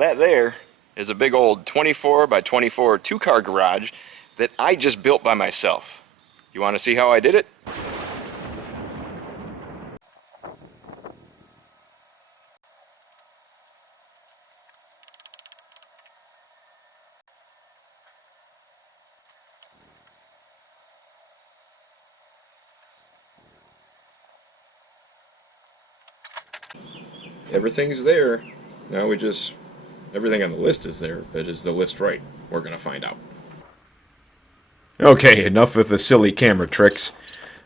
that there is a big old 24 by 24 two-car garage that I just built by myself. You want to see how I did it? Everything's there. Now everything on the list is there, but is the list right? We're going to find out. Okay, enough with the silly camera tricks.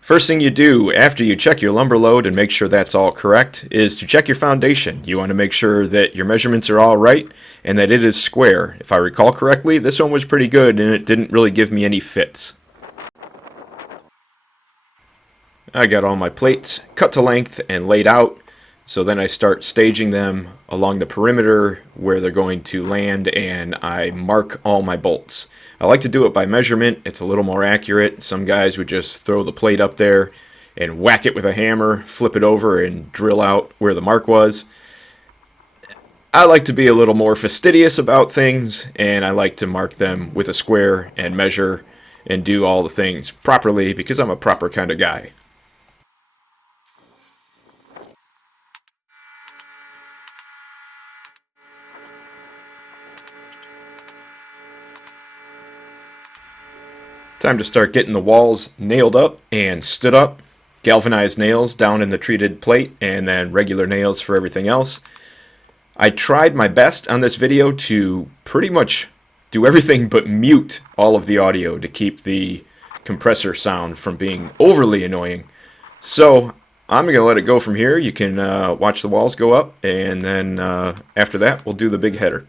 First thing you do after you check your lumber load and make sure that's all correct is to check your foundation. You want to make sure that your measurements are all right and that it is square. If I recall correctly, this one was pretty good and it didn't really give me any fits. I got all my plates cut to length and laid out. So then I start staging them along the perimeter where they're going to land, and I mark all my bolts. I like to do it by measurement. It's a little more accurate. Some guys would just throw the plate up there and whack it with a hammer, flip it over, and drill out where the mark was. I like to be a little more fastidious about things, and I like to mark them with a square and measure and do all the things properly because I'm a proper kind of guy. Time to start getting the walls nailed up and stood up. Galvanized nails down in the treated plate and then regular nails for everything else. I tried my best on this video to pretty much do everything but mute all of the audio to keep the compressor sound from being overly annoying. So I'm going to let it go from here. You can watch the walls go up, and then after that we'll do the big header.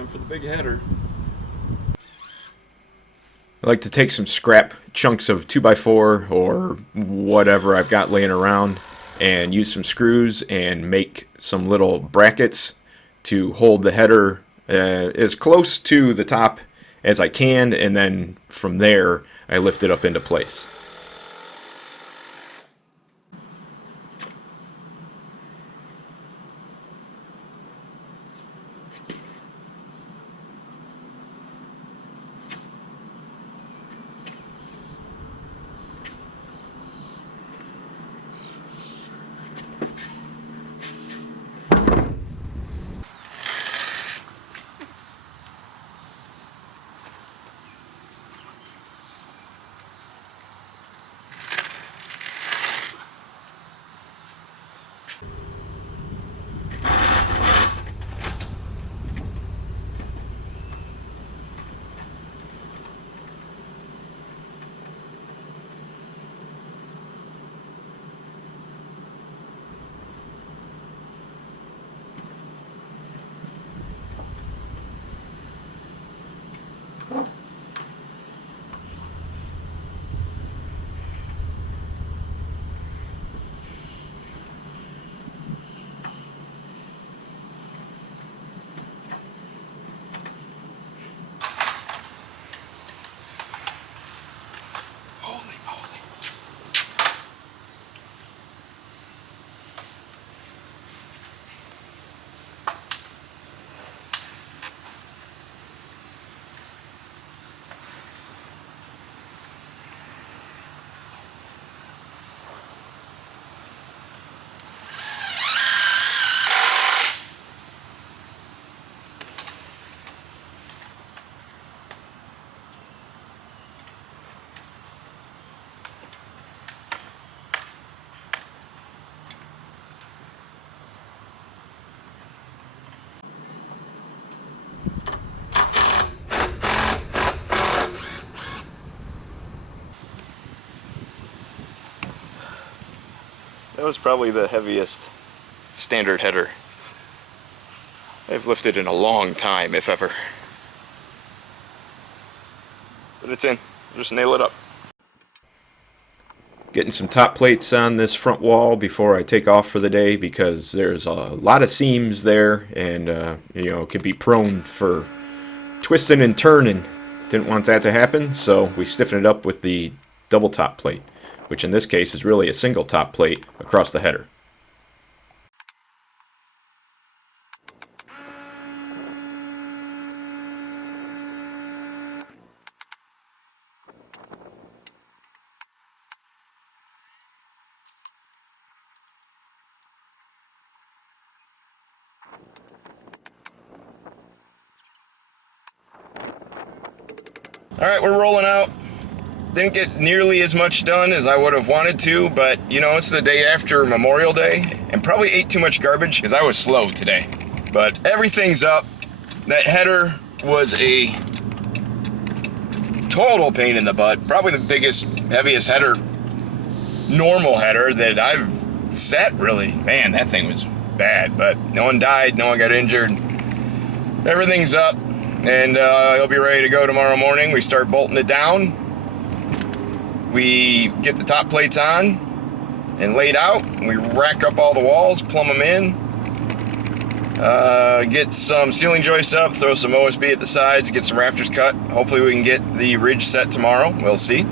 Time for the big header. I like to take some scrap chunks of 2x4 or whatever I've got laying around and use some screws and make some little brackets to hold the header as close to the top as I can, and then from there I lift it up into place. That was probably the heaviest standard header I've lifted in a long time, if ever. But it's in. Just nail it up. Getting some top plates on this front wall before I take off for the day, because there's a lot of seams there, and could be prone for twisting and turning. Didn't want that to happen, so we stiffen it up with the double top plate, which in this case is really a single top plate across the header. Alright, we're rolling out. Didn't get nearly as much done as I would have wanted to, but it's the day after Memorial Day, and probably ate too much garbage because I was slow today. But everything's up. That header was a total pain in the butt. Probably the biggest, heaviest header, normal header that I've set, really. Man, that thing was bad, but no one died, no one got injured. Everything's up, and it'll be ready to go tomorrow morning. We start bolting it down. We get the top plates on and laid out. We rack up all the walls, plumb them in. Get some ceiling joists up, throw some OSB at the sides, get some rafters cut. Hopefully we can get the ridge set tomorrow. We'll see.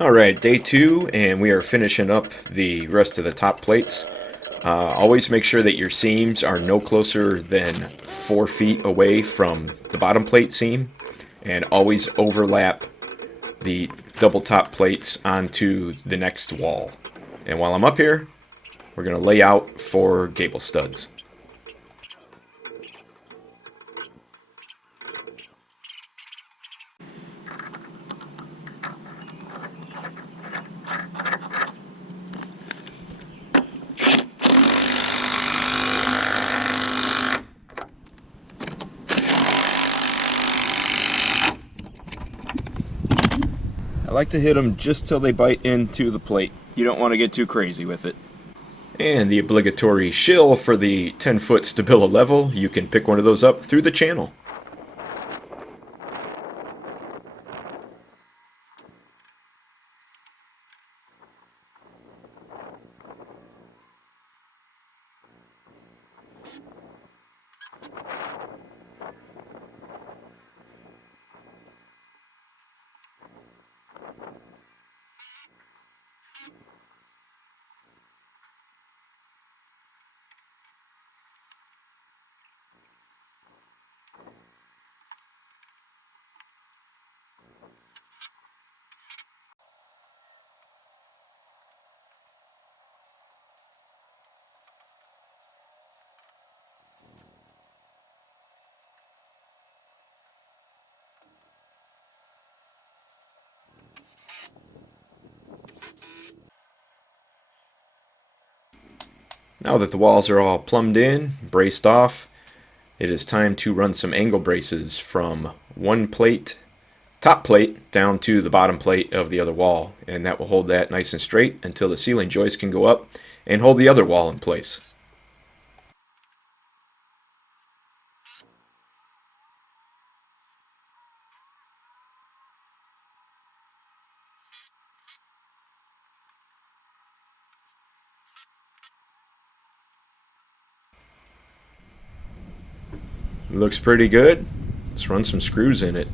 Alright, day 2, and we are finishing up the rest of the top plates. Always make sure that your seams are no closer than 4 feet away from the bottom plate seam, and always overlap the double top plates onto the next wall. And while I'm up here, we're going to lay out for gable studs. like to hit them just till they bite into the plate. You don't want to get too crazy with it. And the obligatory shill for the 10-foot Stabila level, you can pick one of those up through the channel. Now that the walls are all plumbed in, braced off, it is time to run some angle braces from one plate, top plate, down to the bottom plate of the other wall, and that will hold that nice and straight until the ceiling joist can go up and hold the other wall in place. Looks pretty good. Let's run some screws in it.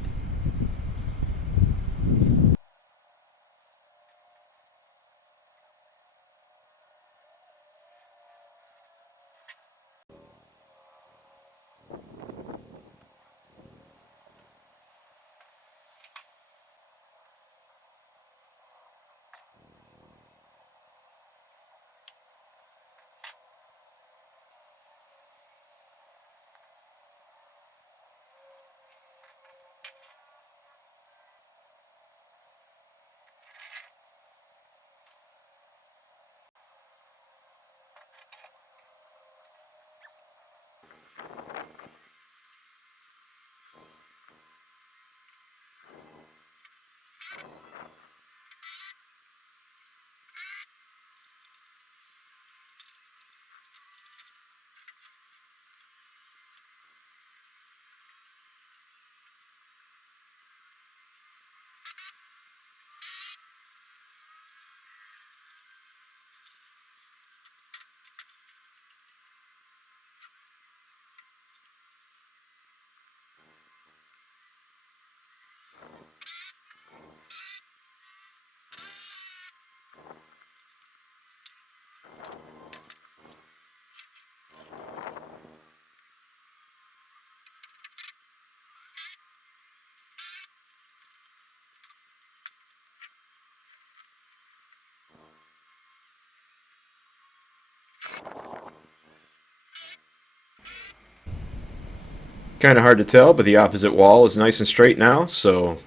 Kind of hard to tell, but the opposite wall is nice and straight now, so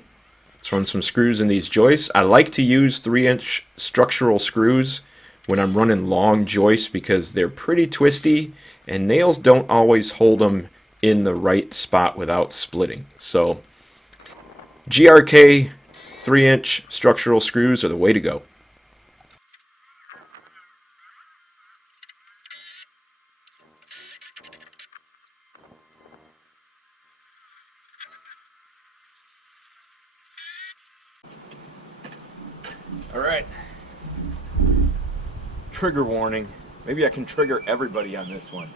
let's run some screws in these joists. I like to use 3-inch structural screws when I'm running long joists because they're pretty twisty and nails don't always hold them in the right spot without splitting. So GRK 3-inch structural screws are the way to go. Alright. Trigger warning. Maybe I can trigger everybody on this one.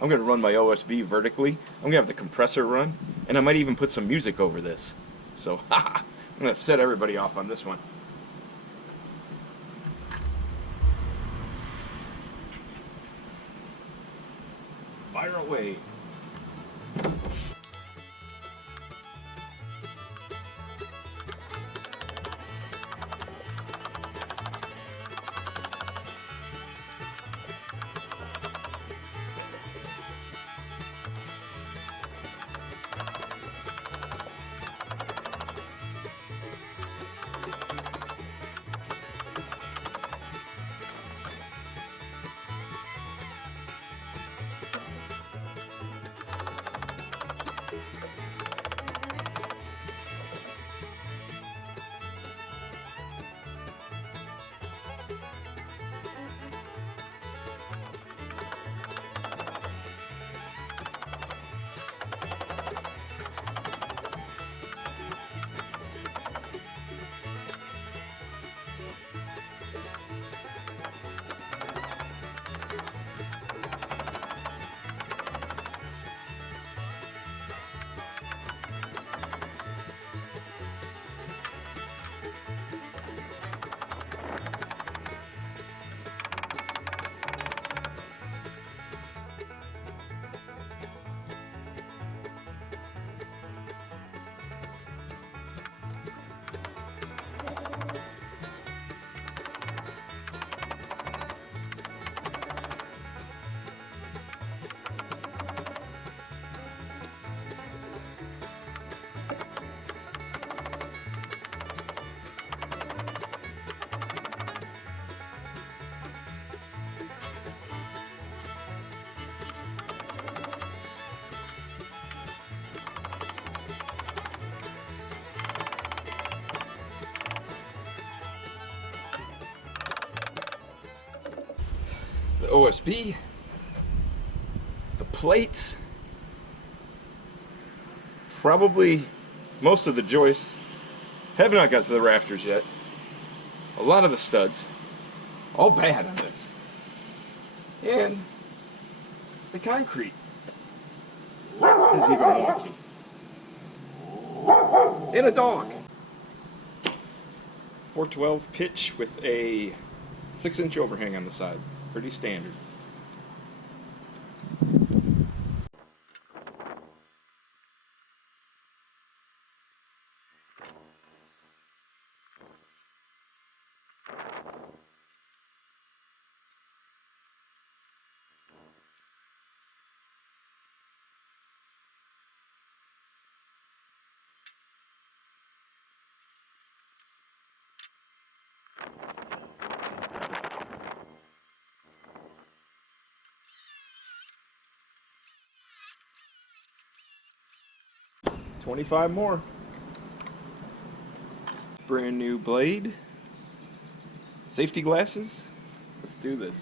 I'm going to run my OSB vertically. I'm going to have the compressor run, and I might even put some music over this. So, I'm going to set everybody off on this one. Fire away. OSB, the plates, probably most of the joists. Have not got to the rafters yet. A lot of the studs. All bad on this. And the concrete is even wonky. And a dog. 412 pitch with a 6-inch overhang on the side. Pretty standard. $25 more. Brand new blade. Safety glasses. Let's do this.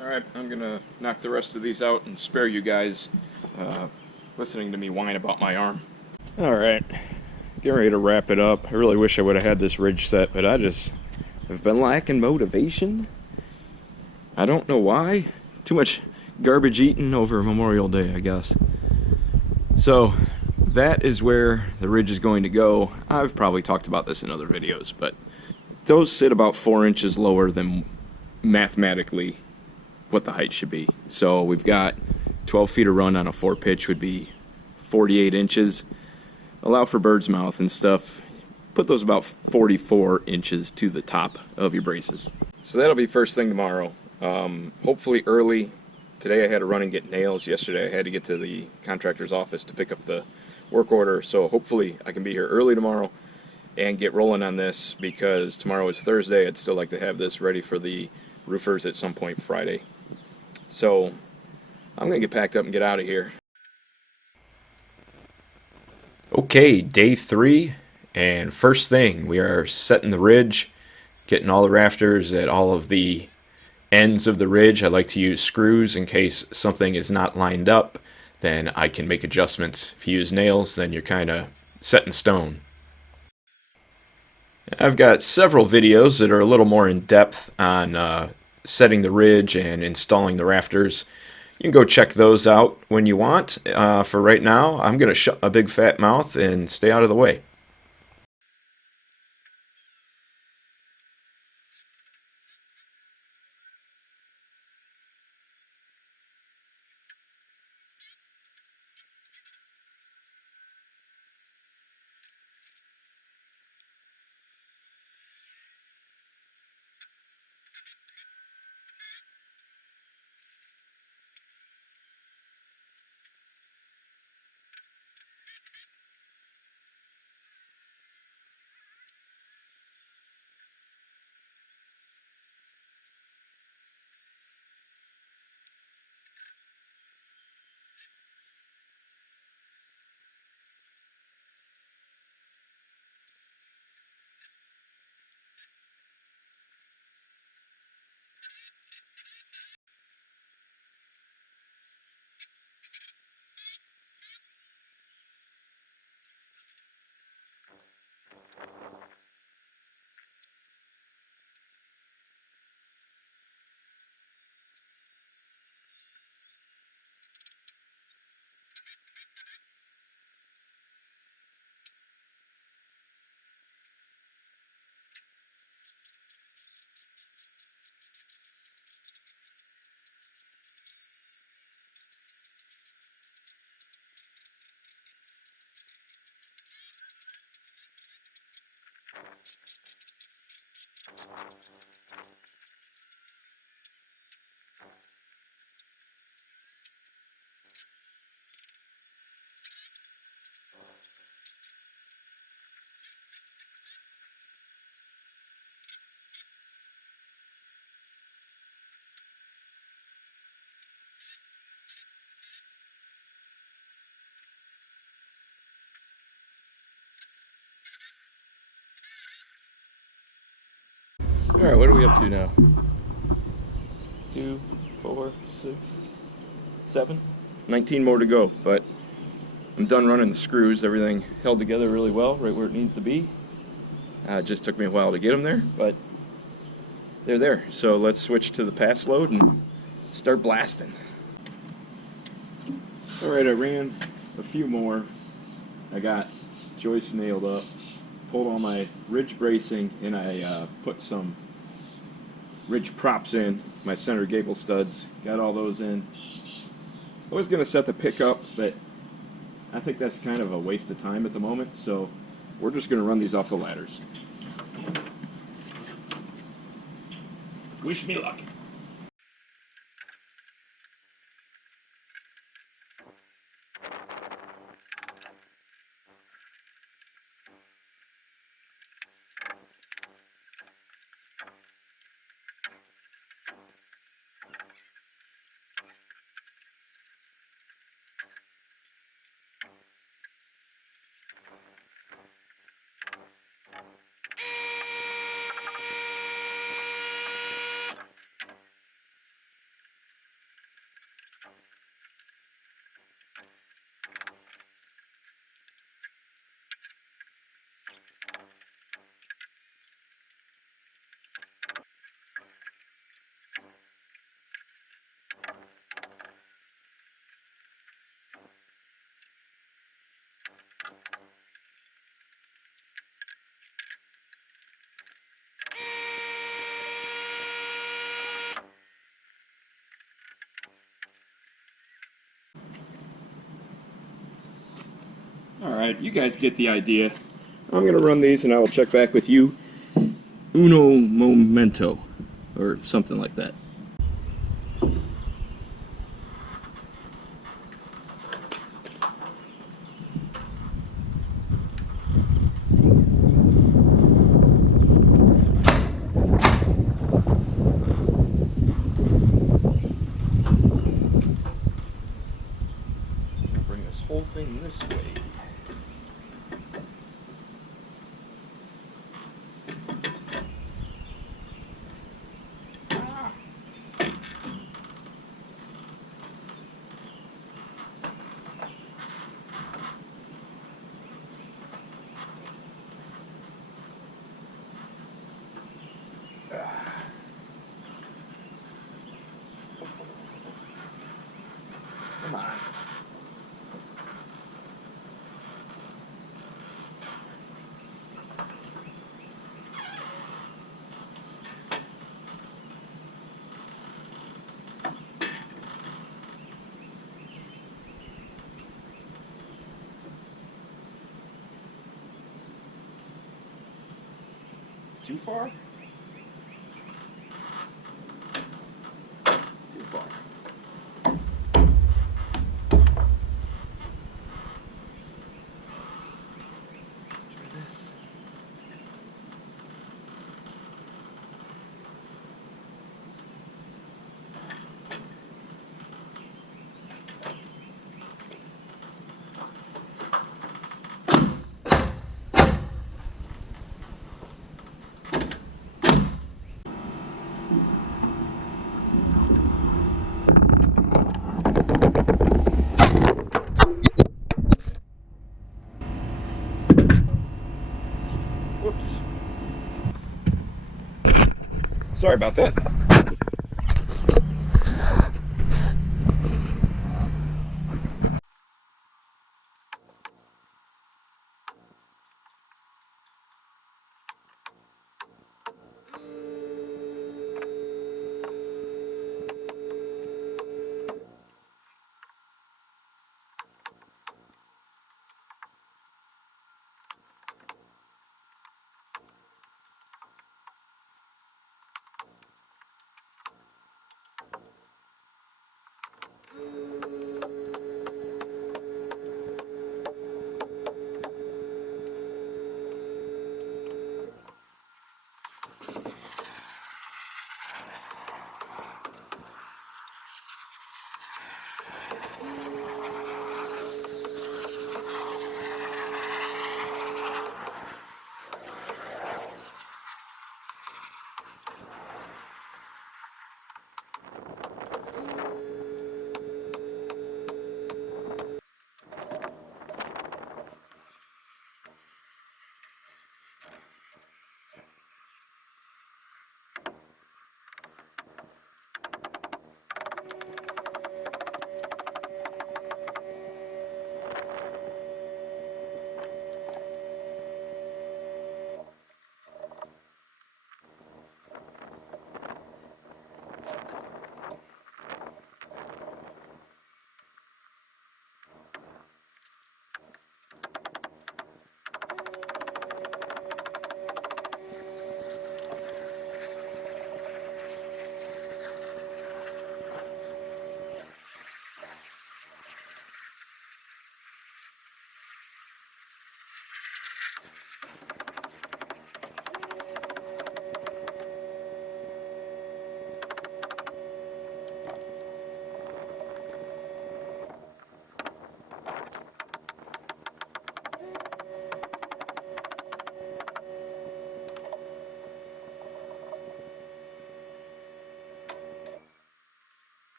Alright, I'm gonna knock the rest of these out and spare you guys listening to me whine about my arm. Alright, getting ready to wrap it up. I really wish I would have had this ridge set, but I've been lacking motivation. I don't know why. Too much garbage eaten over Memorial Day, I guess. So, that is where the ridge is going to go. I've probably talked about this in other videos, but those sit about 4 inches lower than mathematically what the height should be. So we've got 12 feet of run on a 4 pitch would be 48 inches. Allow for bird's mouth and stuff. Put those about 44 inches to the top of your braces. So that'll be first thing tomorrow. Hopefully early. Today I had to run and get nails. Yesterday I had to get to the contractor's office to pick up the work order. So hopefully I can be here early tomorrow and get rolling on this, because tomorrow is Thursday. I'd still like to have this ready for the roofers at some point Friday. So I'm going to get packed up and get out of here. Okay, day 3, and first thing, we are setting the ridge, getting all the rafters at all of the ends of the ridge. I like to use screws in case something is not lined up, then I can make adjustments. If you use nails, then you're kind of set in stone. I've got several videos that are a little more in depth on setting the ridge and installing the rafters. You can go check those out when you want. For right now, I'm going to shut a big fat mouth and stay out of the way. Alright, what are we up to now? 2, 4, 6, 7? 19 more to go, but I'm done running the screws. Everything held together really well, right where it needs to be. It just took me a while to get them there, but they're there. So let's switch to the Paslode and start blasting. Alright, I ran a few more. I got joists nailed up, pulled all my ridge bracing, and I put some ridge props in, my center gable studs, got all those in. I was going to set the pick up, but I think that's kind of a waste of time at the moment, so we're just going to run these off the ladders. Wish me luck. Alright, you guys get the idea. I'm going to run these and I will check back with you. Uno momento, or something like that. Bring this whole thing this way. Come on. Too far? Too far. Try this. Whoops. Sorry about that.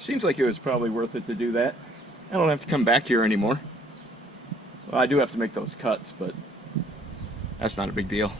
seems like it was probably worth it to do that. I don't have to come back here anymore. Well, I do have to make those cuts, but that's not a big deal.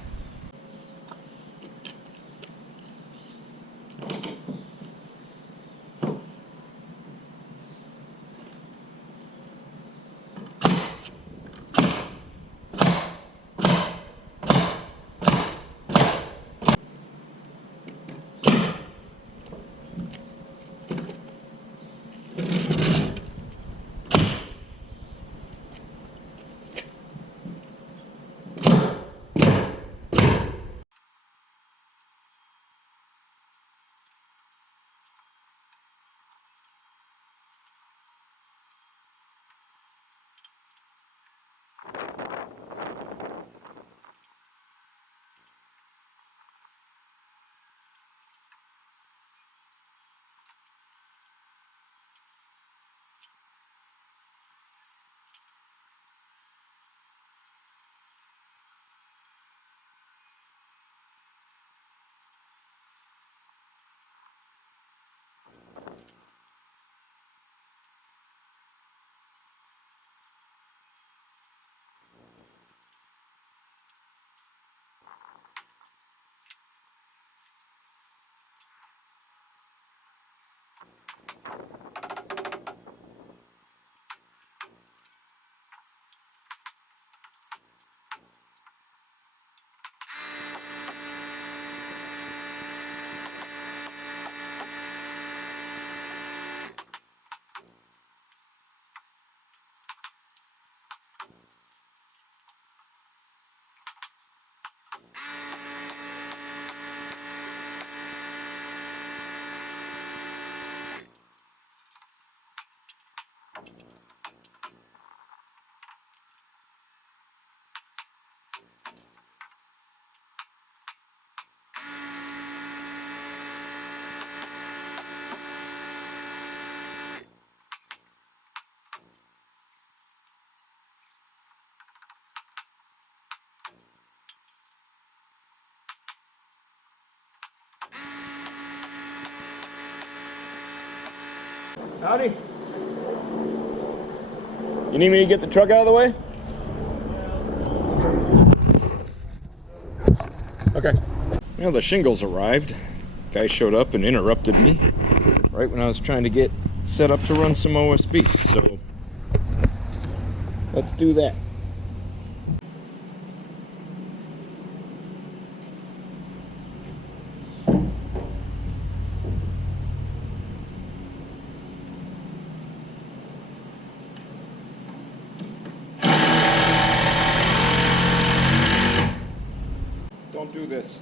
Howdy. You need me to get the truck out of the way? Okay. Well, the shingles arrived. Guy showed up and interrupted me right when I was trying to get set up to run some OSB. So let's do that. Don't do this.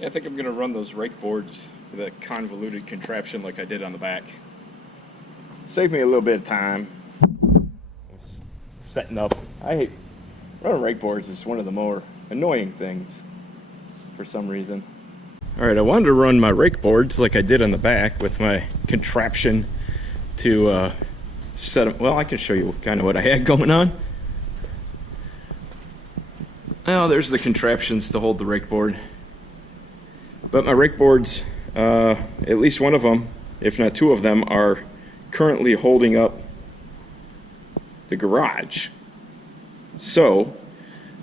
Yeah, I think I'm going to run those rake boards with a convoluted contraption like I did on the back. Save me a little bit of time. Setting up. I hate running rake boards is one of the more annoying things for some reason. Alright, I wanted to run my rake boards like I did on the back with my contraption to set them. Well, I can show you kind of what I had going on. Oh, there's the contraptions to hold the rake board. But my rake boards, at least one of them, if not two of them, are currently holding up the garage. So,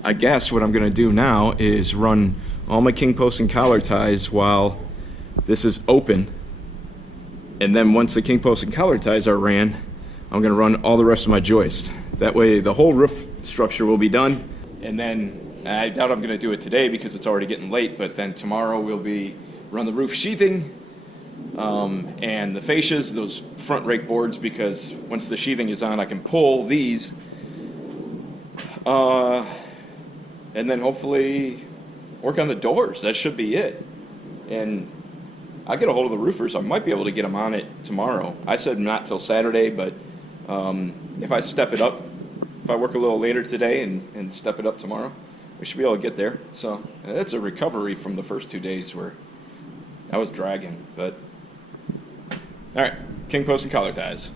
I guess what I'm going to do now is run all my king posts and collar ties while this is open. And then once the king posts and collar ties are ran, I'm going to run all the rest of my joists. That way the whole roof structure will be done. And then I doubt I'm going to do it today because it's already getting late, but then tomorrow we'll be run the roof sheathing and the fascias, those front rake boards, because once the sheathing is on, I can pull these. And then hopefully work on the doors. That should be it. And I'll get a hold of the roofers. I might be able to get them on it tomorrow. I said not till Saturday, but if I step it up, if I work a little later today and step it up tomorrow, we should be able to get there. So it's a recovery from the first 2 days where I was dragging. But all right, king post and collar ties.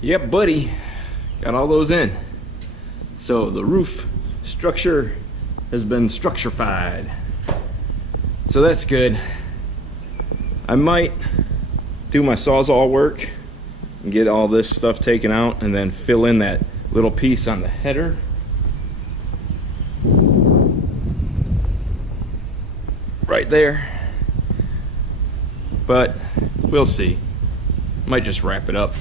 Yep, buddy, got all those in. So the roof structure has been structurified. So that's good. I might do my Sawzall work and get all this stuff taken out and then fill in that little piece on the header. Right there. But we'll see. Might just wrap it up.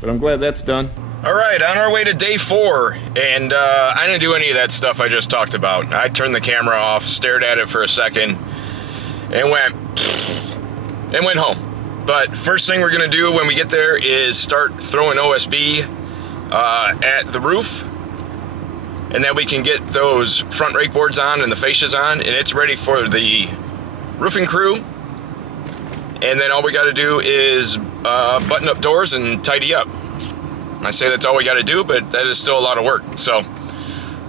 But I'm glad that's done. All right, on our way to day 4, and I didn't do any of that stuff I just talked about. I turned the camera off, stared at it for a second, and went home. But first thing we're gonna do when we get there is start throwing OSB at the roof, and then we can get those front rake boards on and the fascias on, and it's ready for the roofing crew. And then all we gotta do is button up doors and tidy up. I say that's all we gotta do, but that is still a lot of work. So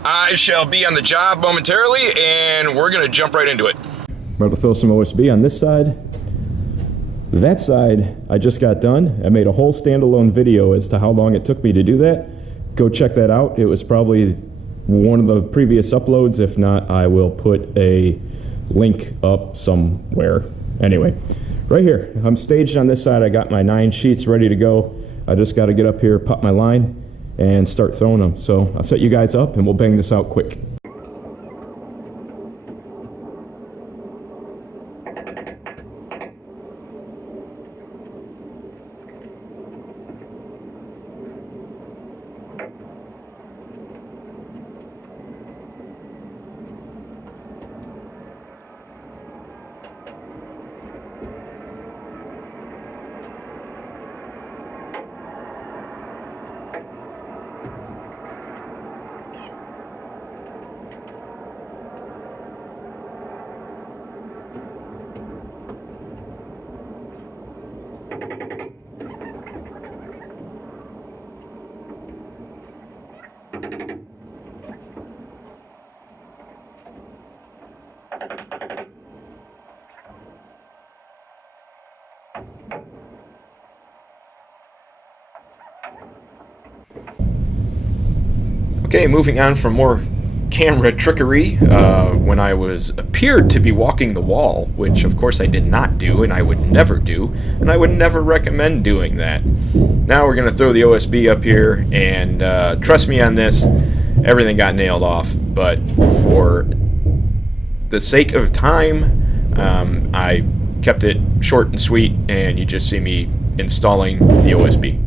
I shall be on the job momentarily, and we're gonna jump right into it. About to throw some OSB on this side. That side, I just got done. I made a whole standalone video as to how long it took me to do that. Go check that out. It was probably one of the previous uploads. If not, I will put a link up somewhere. Anyway, right here, I'm staged on this side. I got my 9 sheets ready to go. I just got to get up here, pop my line, and start throwing them. So I'll set you guys up and we'll bang this out quick. Okay, moving on from more camera trickery, when I appeared to be walking the wall, which of course I did not do, and I would never do, and I would never recommend doing that. Now we're going to throw the OSB up here, and trust me on this, everything got nailed off, but for the sake of time, I kept it short and sweet, and you just see me installing the OSB.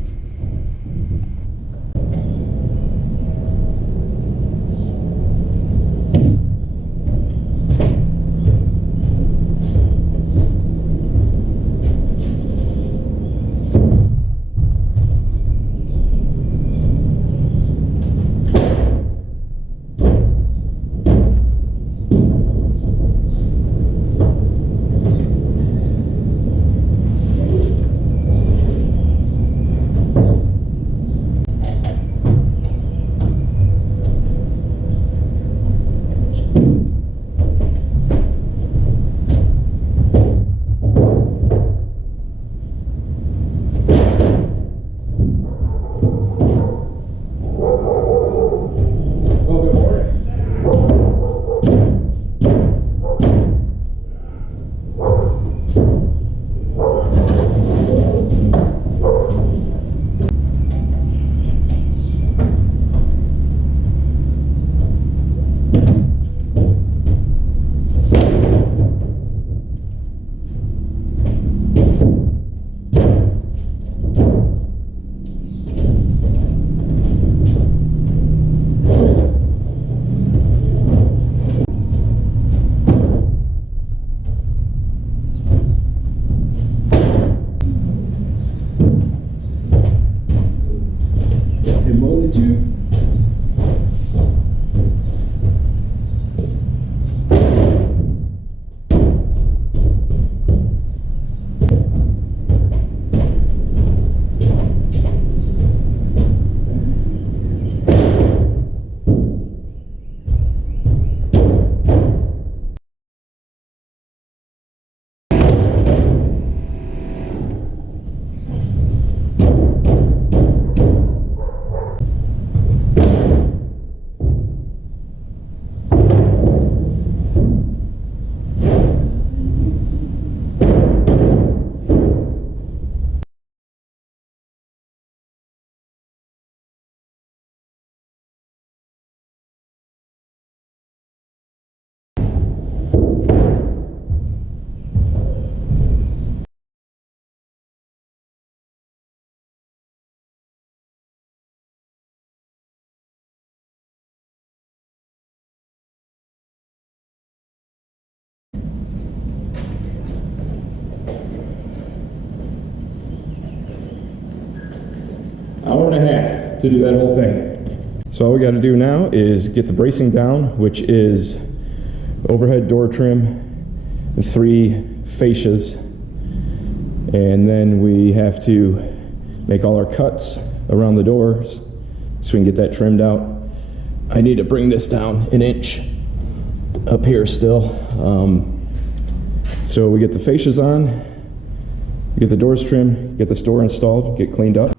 Hour and a half to do that whole thing. So all we got to do now is get the bracing down, which is overhead door trim, and 3 fascias, and then we have to make all our cuts around the doors so we can get that trimmed out. I need to bring this down an inch up here still. So we get the fascias on, we get the doors trimmed, get the store installed, get cleaned up.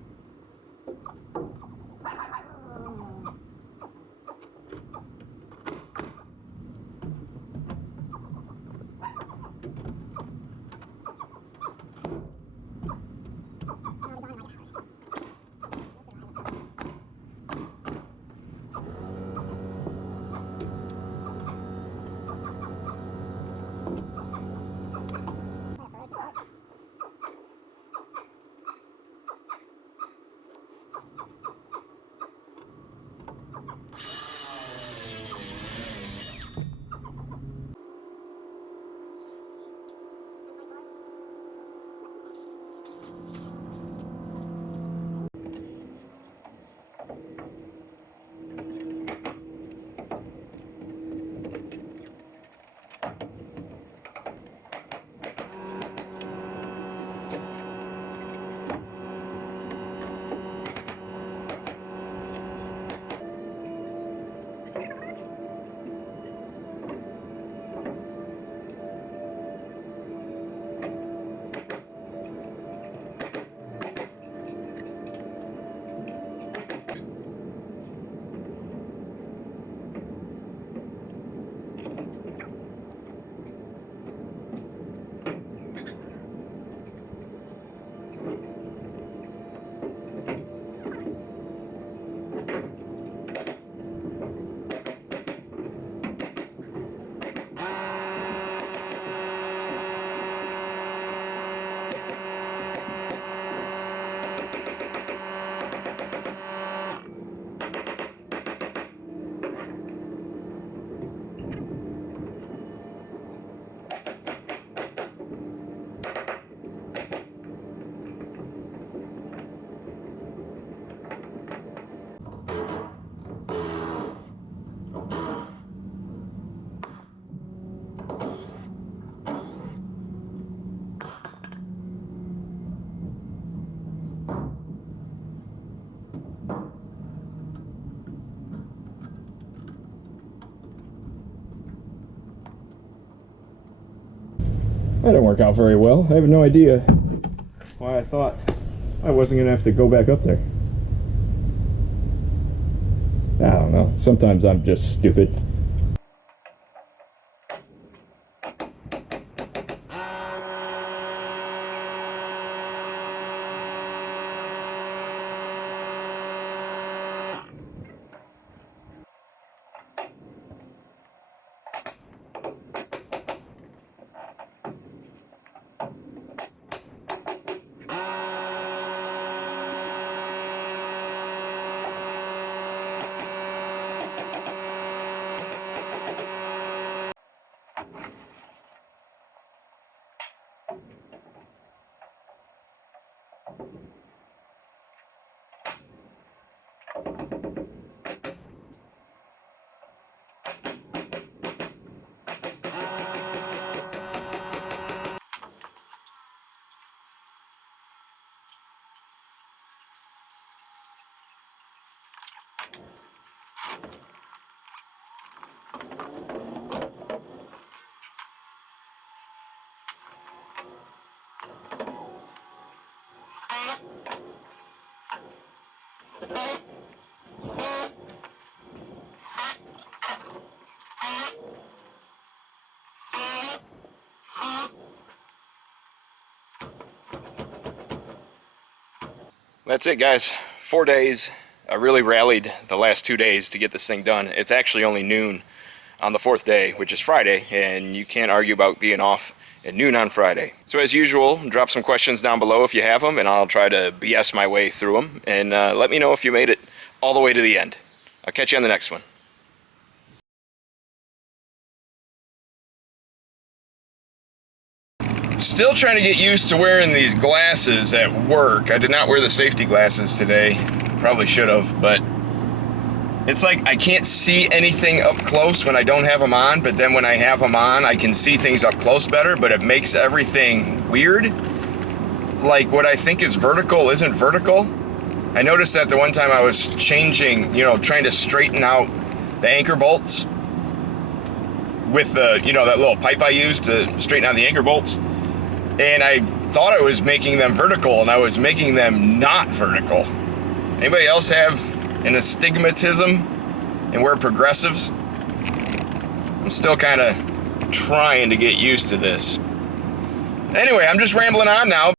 That didn't work out very well. I have no idea why I thought I wasn't gonna have to go back up there. I don't know. Sometimes I'm just stupid. That's it, guys. 4 days. I really rallied the last 2 days to get this thing done. It's actually only noon on the 4th day, which is Friday, and you can't argue about being off at noon on Friday. So as usual, drop some questions down below if you have them, and I'll try to BS my way through them, and let me know if you made it all the way to the end. I'll catch you on the next one. Still trying to get used to wearing these glasses at work. I did not wear the safety glasses today. Probably should have, but it's like I can't see anything up close when I don't have them on, but then when I have them on, I can see things up close better, but it makes everything weird. Like what I think is vertical isn't vertical. I noticed that the one time I was changing, trying to straighten out the anchor bolts with the, that little pipe I used to straighten out the anchor bolts. And I thought I was making them vertical, and I was making them not vertical. Anybody else have an astigmatism and wear progressives? I'm still kind of trying to get used to this. Anyway, I'm just rambling on now.